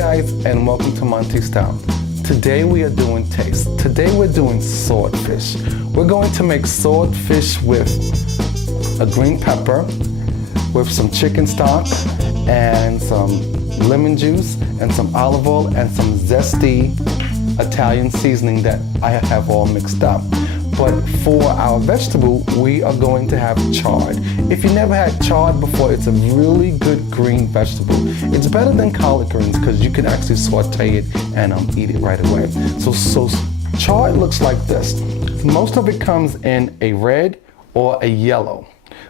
guys, and welcome to MonteysStyle. Today we are doing taste. Today we're doing swordfish. We're going to make swordfish with a green pepper, with some chicken stock, and some lemon juice, and some olive oil, and some zesty Italian seasoning that I have all mixed up. But for our vegetable, we are going to have chard. If you never had chard before, it's a really good green vegetable. It's better than collard greens because you can actually saute it and eat it right away. So chard looks like this. Most of it comes in a red or a yellow.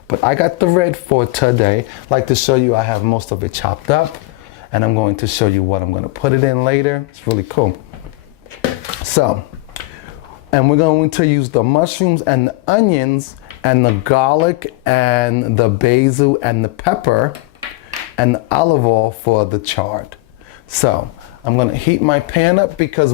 But I got the red for today. I'd like to show you I have most of it chopped up, and I'm going to show you what I'm going to put it in later. It's really cool. And we're going to use the mushrooms and the onions and the garlic and the basil and the pepper and the olive oil for the chard. So I'm going to heat my pan up because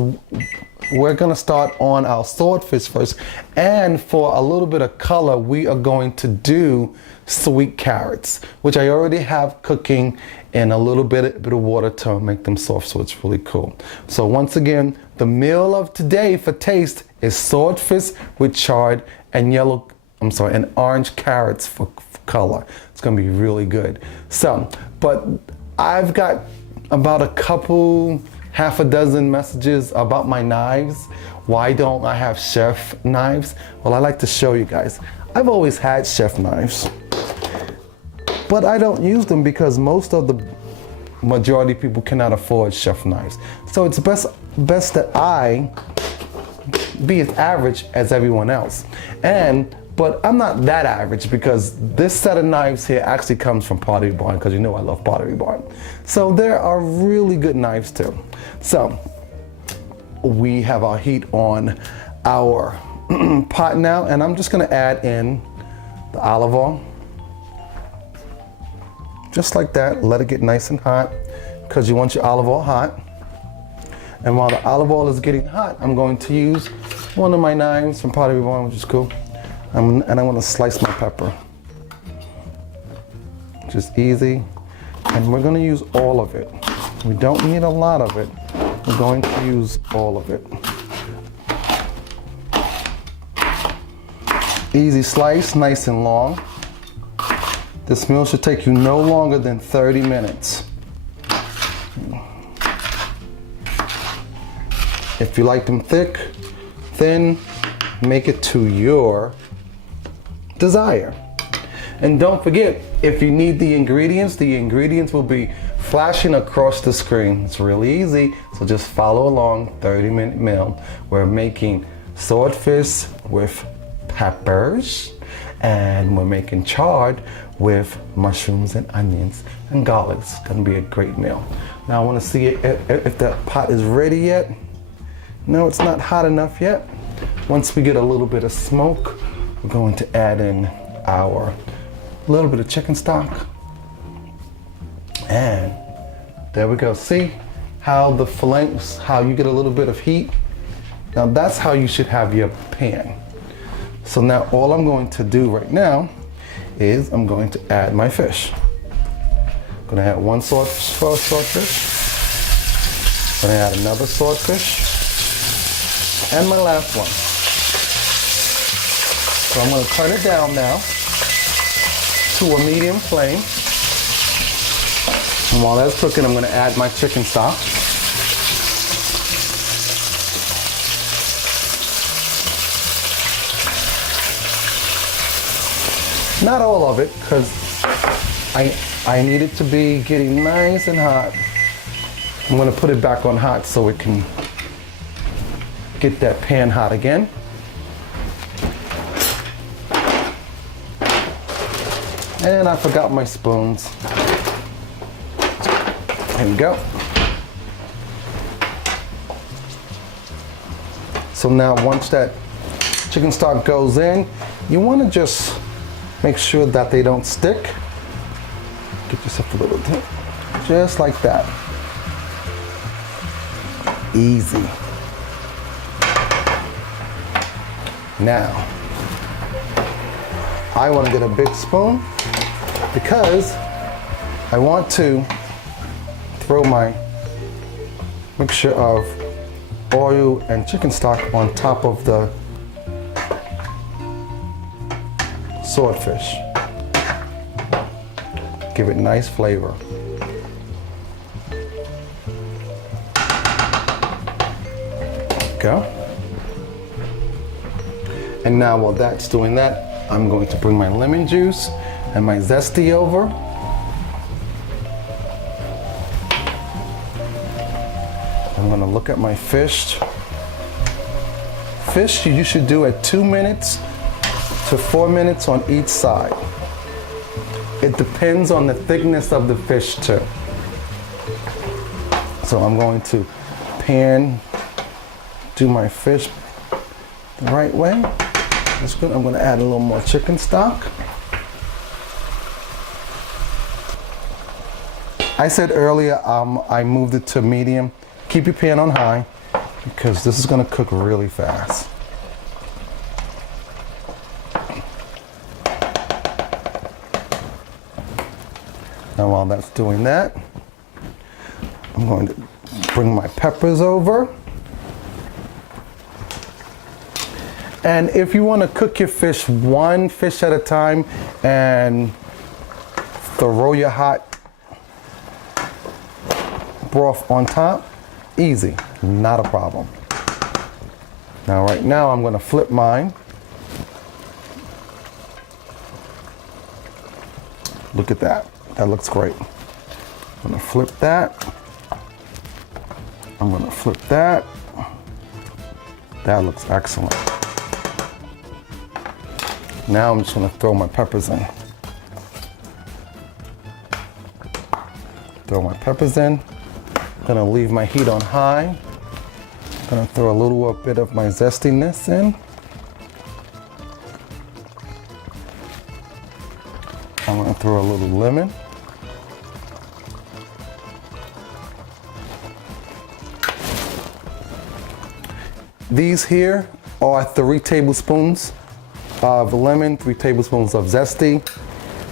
we're going to start on our swordfish first. And for a little bit of color, we are going to do sweet carrots, which I already have cooking in a little bit of water to make them soft, so it's really cool. So once again, the meal of today for taste is swordfish with chard and and orange carrots for color. It's gonna be really good. But I've got about half a dozen messages about my knives. Why don't I have chef knives? Well, I like to show you guys. I've always had chef knives, but I don't use them because most of the majority of people cannot afford chef knives. So it's best that I be as average as everyone else. But I'm not that average because this set of knives here actually comes from Pottery Barn, because you know I love Pottery Barn. So there are really good knives too. So we have our heat on our pot now, and I'm just gonna add in the olive oil. Just like that, let it get nice and hot because you want your olive oil hot. And while the olive oil is getting hot, I'm going to use one of my knives from Pottery Barn, which is cool. And I'm gonna slice my pepper. Just easy. And we're gonna use all of it. We don't need a lot of it. We're going to use all of it. Easy slice, nice and long. This meal should take you no longer than 30 minutes. If you like them thick, thin, make it to your desire. And don't forget, if you need the ingredients will be flashing across the screen. It's really easy, so just follow along. 30-minute meal. We're making swordfish with peppers, and we're making chard with mushrooms and onions and garlic. It's gonna be a great meal. Now I wanna see if that pot is ready yet. No, it's not hot enough yet. Once we get a little bit of smoke, we're going to add in our little bit of chicken stock. And there we go. See how the flames, how you get a little bit of heat? Now that's how you should have your pan. So now all I'm going to do right now is I'm going to add my fish. I'm gonna add one swordfish. I'm gonna add another swordfish. And my last one. So I'm gonna turn it down now to a medium flame. And while that's cooking, I'm gonna add my chicken stock. Not all of it, because I need it to be getting nice and hot. I'm gonna put it back on hot so it can get that pan hot again. And I forgot my spoons. There we go. So now once that chicken stock goes in, you want to just make sure that they don't stick. Get yourself a little tip, just like that. Easy. Now, I want to get a big spoon because I want to throw my mixture of oil and chicken stock on top of the swordfish. Give it nice flavor. Go. And now while that's doing that, I'm going to bring my lemon juice and my zesty over. I'm going to look at my fish. Fish you should do at 2 minutes to 4 minutes on each side. It depends on the thickness of the fish too. So I'm going to do my fish the right way. That's good. I'm going to add a little more chicken stock. I said earlier I moved it to medium. Keep your pan on high because this is going to cook really fast. Now while that's doing that, I'm going to bring my peppers over. And if you want to cook your fish one fish at a time and throw your hot broth on top, easy, not a problem. Now right now I'm going to flip mine. Look at that. That looks great. I'm going to flip that. I'm going to flip that. That looks excellent. Now I'm just going to throw my peppers in. Throw my peppers in. I'm going to leave my heat on high. I'm going to throw a little bit of my zestiness in. I'm going to throw a little lemon. These here are 3 tablespoons of lemon, 3 tablespoons of zesty,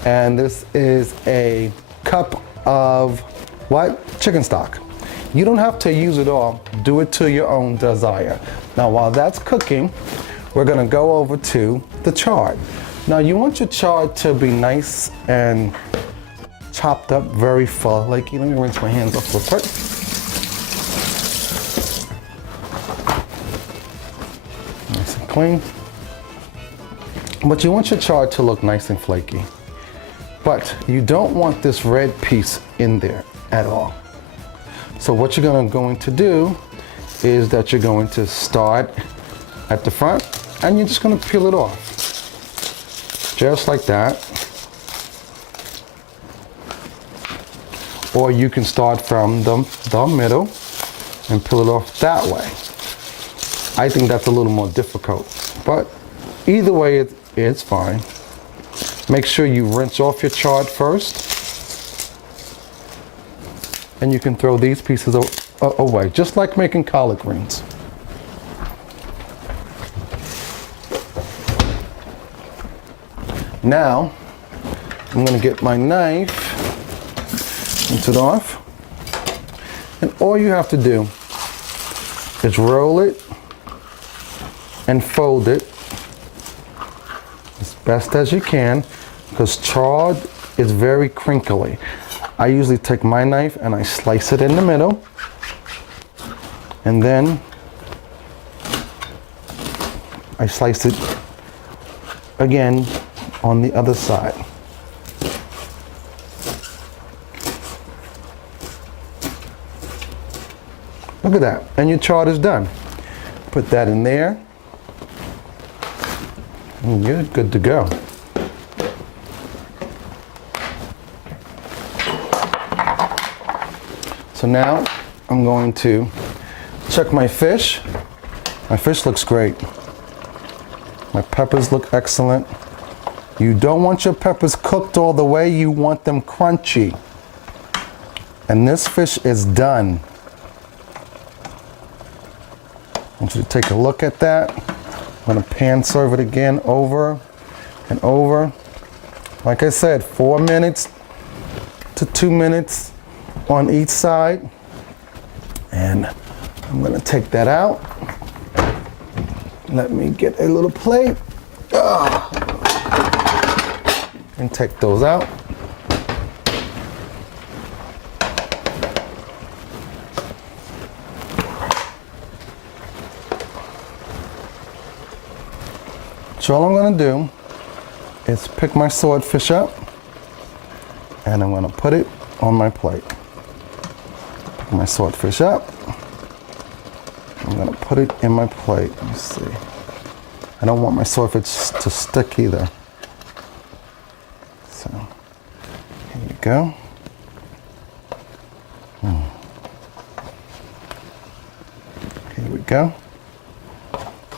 and this is a cup of chicken stock. You don't have to use it all. Do it to your own desire. Now while that's cooking, we're gonna go over to the chard. Now you want your chard to be nice and chopped up, very flaky. Let me rinse my hands off real quick. Nice and clean. But you want your chard to look nice and flaky. But you don't want this red piece in there at all. So what you're going to do is that you're going to start at the front and you're just going to peel it off. Just like that. Or you can start from the middle and peel it off that way. I think that's a little more difficult, but either way it's fine. Make sure you rinse off your chard first. And you can throw these pieces away, just like making collard greens. Now, I'm going to get my knife, rinse it off, and all you have to do is roll it and fold it as best as you can, because chard is very crinkly. I usually take my knife and I slice it in the middle, and then I slice it again on the other side. Look at that, and your chard is done. Put that in there, and you're good to go. So now I'm going to check my fish. My fish looks great. My peppers look excellent. You don't want your peppers cooked all the way, you want them crunchy. And this fish is done. I want you to take a look at that. I'm going to pan serve it again over and over. Like I said, 4 minutes to 2 minutes on each side, And I'm gonna take that out. Let me get a little plate. And take those out. So all I'm gonna do is pick my swordfish up and I'm gonna put it on my plate. Pick my swordfish up. I'm gonna put it in my plate. Let me see. I don't want my swordfish to stick either. So, here you go. Here we go.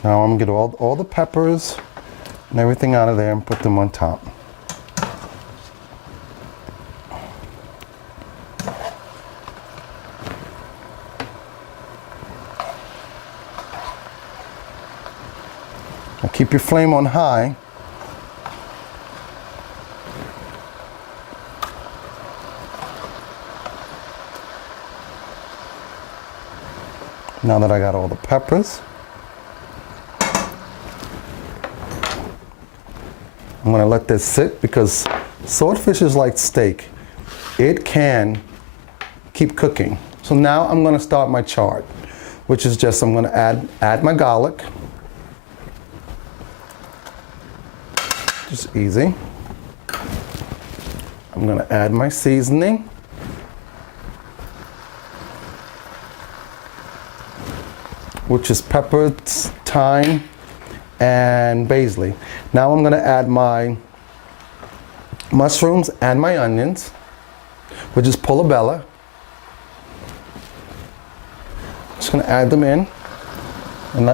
Now I'm gonna get all the peppers and everything out of there and put them on top. Now keep your flame on high. Now that I got all the peppers, I'm gonna let this sit because swordfish is like steak. It can keep cooking. So now I'm gonna start my chard, which is just, I'm gonna add my garlic. Just easy. I'm gonna add my seasoning. Which is pepper, thyme, and basil. Now I'm gonna add my mushrooms and my onions, which is portobello. Just gonna add them in, and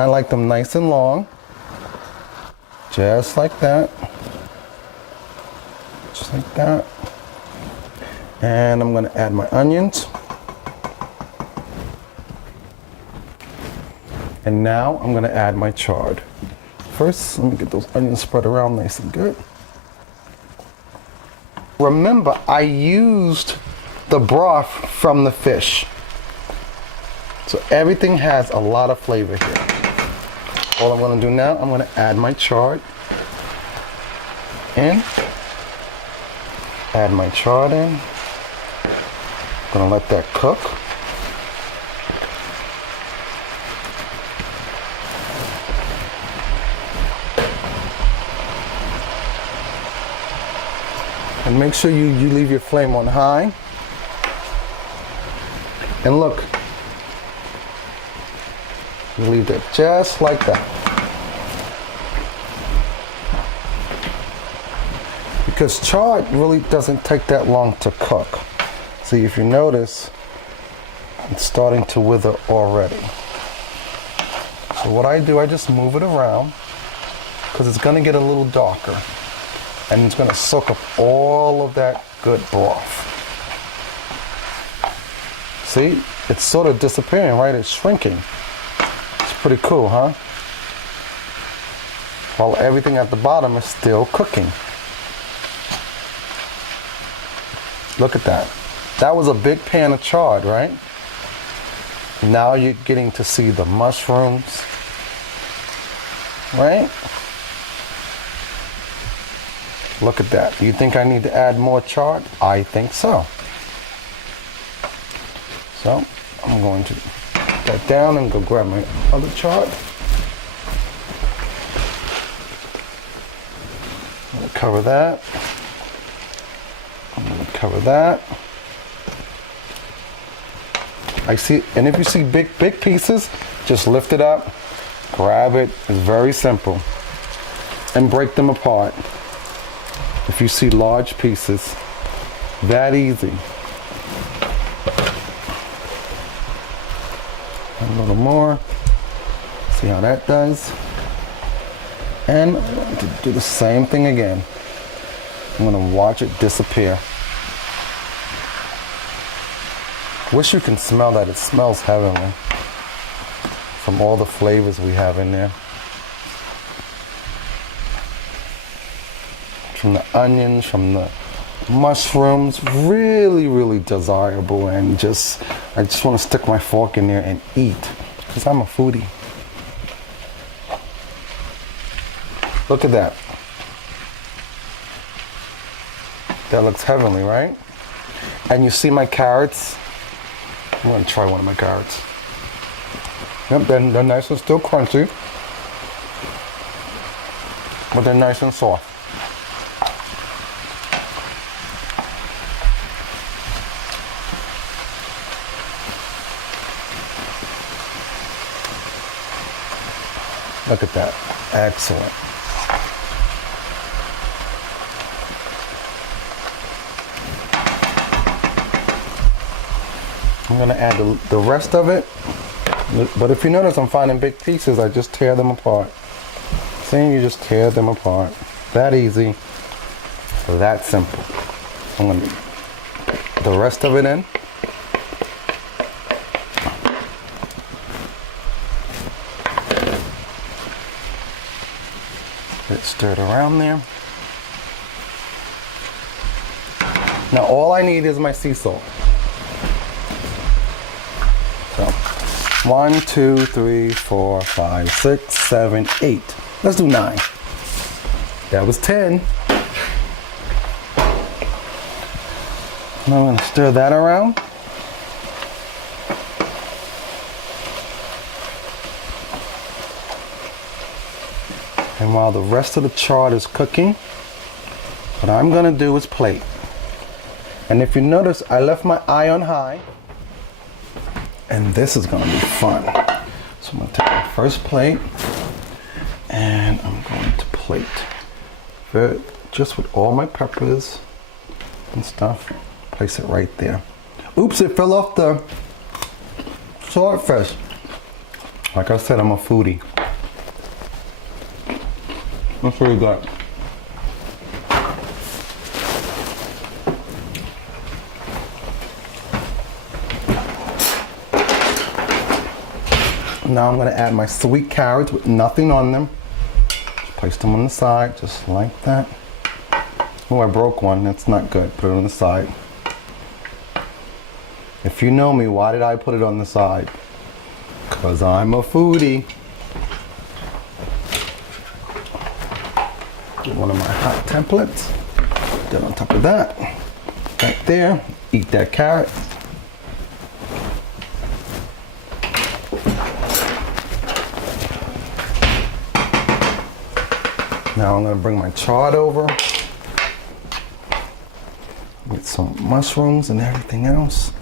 I like them nice and long, just like that, just like that. And I'm gonna add my onions. And now I'm gonna add my chard. First, let me get those onions spread around nice and good. Remember, I used the broth from the fish. So everything has a lot of flavor here. All I'm gonna do now, I'm gonna add my chard in. Add my chard in. I'm gonna let that cook. And make sure you leave your flame on high. And look, you leave it just like that. Because chard really doesn't take that long to cook. See, if you notice, it's starting to wither already. So what I do, I just move it around because it's gonna get a little darker. And it's gonna soak up all of that good broth. See, it's sort of disappearing, right? It's shrinking. It's pretty cool, huh? While everything at the bottom is still cooking. Look at that. That was a big pan of chard, right? Now you're getting to see the mushrooms, right? Look at that. You think I need to add more chard? I think so. So I'm going to put that down and go grab my other chard. I'm going to cover that. I'm going to cover that. I see, and if you see big pieces, just lift it up, grab it. It's very simple. And break them apart. If you see large pieces, that easy. A little more. See how that does. And I'm going to do the same thing again. I'm going to watch it disappear. Wish you can smell that. It smells heavenly from all the flavors we have in there. From the onions, from the mushrooms, really, really desirable, and I just want to stick my fork in there and eat, because I'm a foodie. Look at that. That looks heavenly, right? And you see my carrots? I'm gonna try one of my carrots. Yep, they're nice and still crunchy, but they're nice and soft. Look at that. Excellent. I'm going to add the rest of it. But if you notice, I'm finding big pieces. I just tear them apart. See, you just tear them apart. That easy. That simple. I'm going to put the rest of it in. Get it stirred around there. Now all I need is my sea salt. So 1, 2, 3, 4, 5, 6, 7, 8. Let's do 9. That was 10. Now I'm going to stir that around. And while the rest of the chard is cooking, what I'm going to do is plate. And if you notice, I left my eye on high. And this is going to be fun. So I'm going to take my first plate and I'm going to plate. Just with all my peppers and stuff. Place it right there. Oops, it fell off the swordfish. Like I said, I'm a foodie. That's what we got. Now I'm going to add my sweet carrots with nothing on them. Just place them on the side, just like that. Oh, I broke one. That's not good. Put it on the side. If you know me, why did I put it on the side? Because I'm a foodie. Get one of my hot templates. Then on top of that, right there, eat that carrot. Now I'm going to bring my chard over. Get some mushrooms and everything else.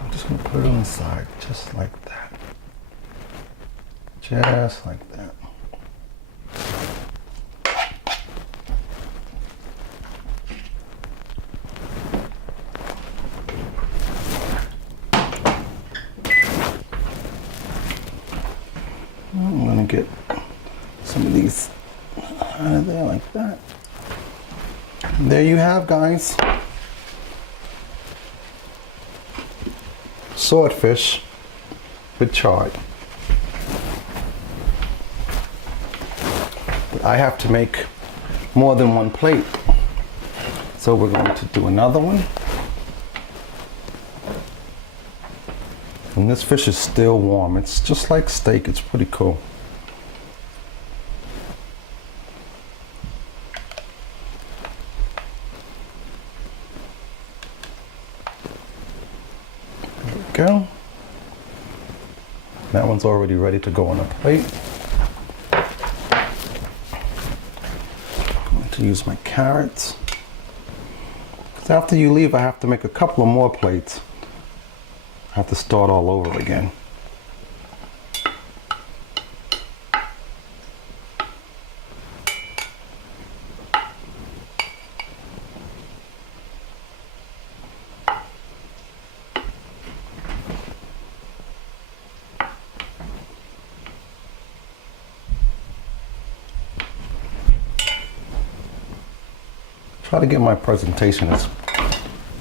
I'm just going to put it on the side, just like that. Just like that. I'm going to get some of these out of there like that. And there you have, guys. Swordfish with chard. But I have to make more than one plate. So we're going to do another one. And this fish is still warm. It's just like steak. It's pretty cool. There we go. That one's already ready to go on a plate. I'm going to use my carrots. Because after you leave, I have to make a couple of more plates. I have to start all over again. Try to get my presentation as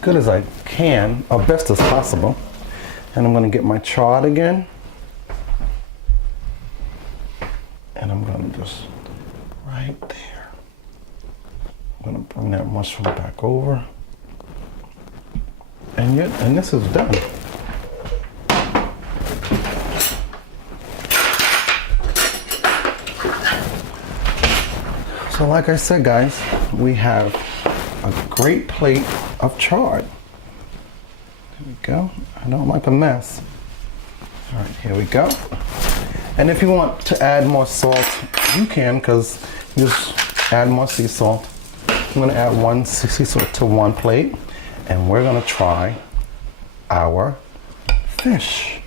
good as I can, or best as possible. And I'm going to get my chard again. And I'm going to just right there. I'm gonna bring that mushroom back over. And this is done. So like I said, guys, we have a great plate of chard. There we go. I don't like a mess. All right, here we go. And if you want to add more salt, you can, because you just add more sea salt. I'm gonna add 1 sea salt to 1 plate, and we're gonna try our fish.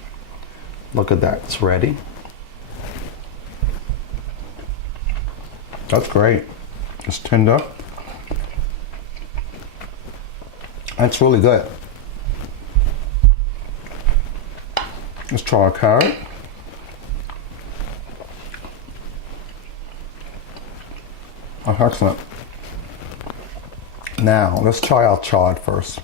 Look at that, it's ready. That's great. It's tinned up. That's really good. Let's try our carrot. Oh, excellent. Now, let's try our chard first.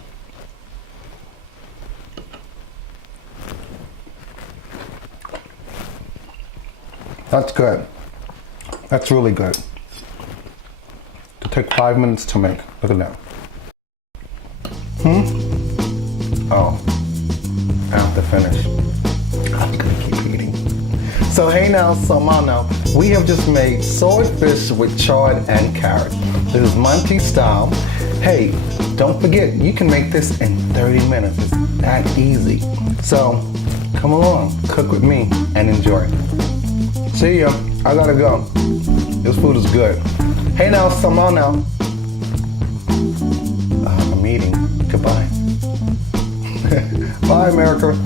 That's good. That's really good. To take 5 minutes to make. Look at that. Oh, I have to finish. I'm gonna keep eating. So hey now, Samano, we have just made swordfish with chard and carrot. This is MonteysStyle. Hey, don't forget, you can make this in 30 minutes. It's that easy. So come along, cook with me and enjoy. See ya, I gotta go. This food is good. Hey now, Samano. I'm eating. Goodbye. Bye, America.